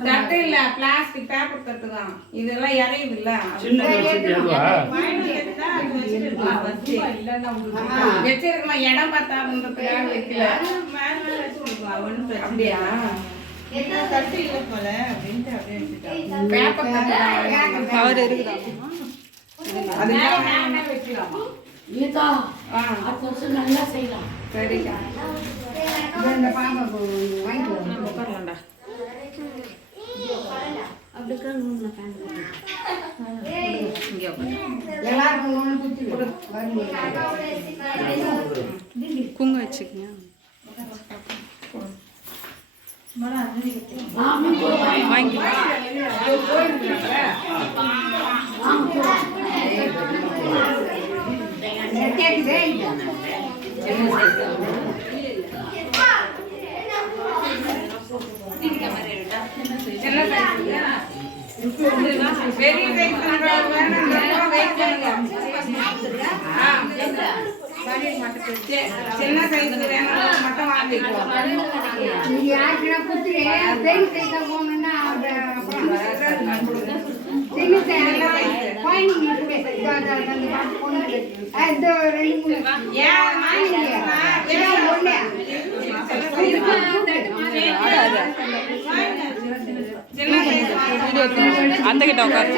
தட்டு இல்ல plastic paper தட்டு தான் இதெல்லாம் இறையுது இல்ல வச்சிருக்கலாம் இடம் பார்த்தாதுன்றதுக்காக வைக்கல அப்படியா தட்டு இல்ல போல அப்படின்ட்டு அப்படியே பேப்பர் கவர் இருக்குதா அதுக்காக வைக்கலாமா நல்லா செய்யலாம் சரிக்கா இந்த பாப்பா வாங்கிக்கலாம்டா குங்க வச்சுக்கங்க சின்ன சைஸ் வேணும் மட்டும் வாங்கிக்கலாம் அந்த கிட்ட உட்காரு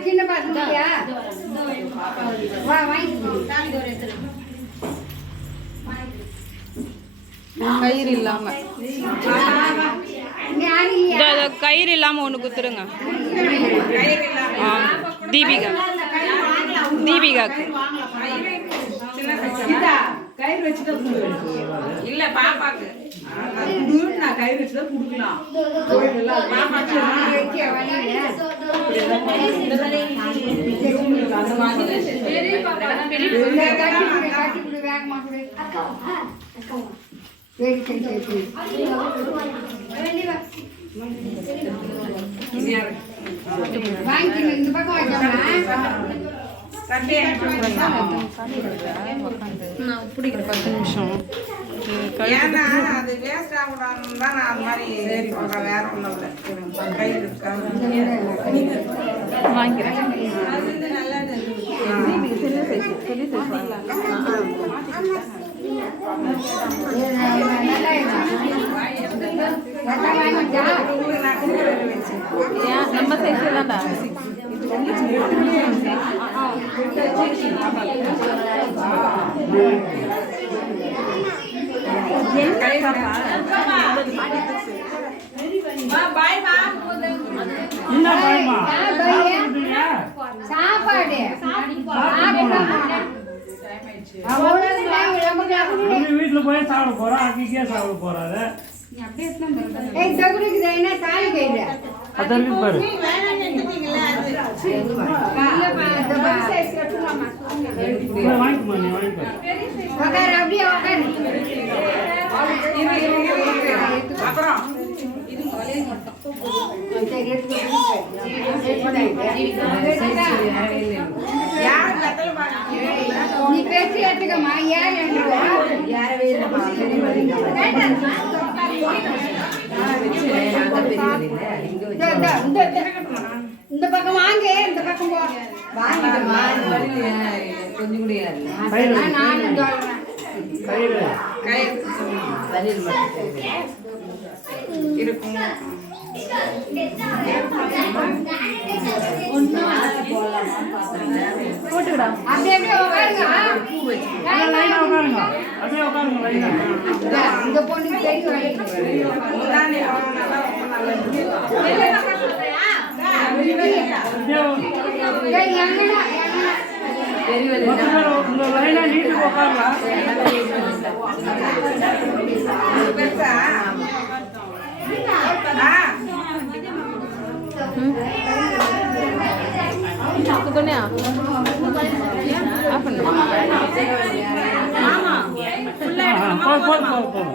சின்ன பசங்க கயிறு இல்லாம கயிறு இல்லாம ஒண்ணு குத்துருங்க தீபிகா தீபிகாக்கு கயிறு வச்சுதான் இல்ல பாப்பாக்கு நான் கயிறு வச்சுதான் குடுக்கலாம் இந்த பக்கம் பிடிக்கிற 10 நிமிஷம் அது வேஸ்ட் ஆகக்கூடாதுன்னு தான் நான் அது மாதிரி வேற ஒன்றும் இல்லை கையில் வாங்கிக்கிறேன் நம்ம சைஸ் தான்டா சாப்பாடு வீட்டுல போய் சாப்பிட போறோம் அங்கேயே சாப்பிட போறாரு நீ பேசி ஏத்துக்கமா யார் இந்த பக்கம் வாங்க இந்த பக்கம் கொஞ்சம் முடியாது இருக்கும் போட்டுடா அப்படியே உட்காருங்க இந்த பொண்ணுக்கு தெரியும் உங்க லைனா நீட்டுக்கு உட்காரலாம். பெருசா போதும்.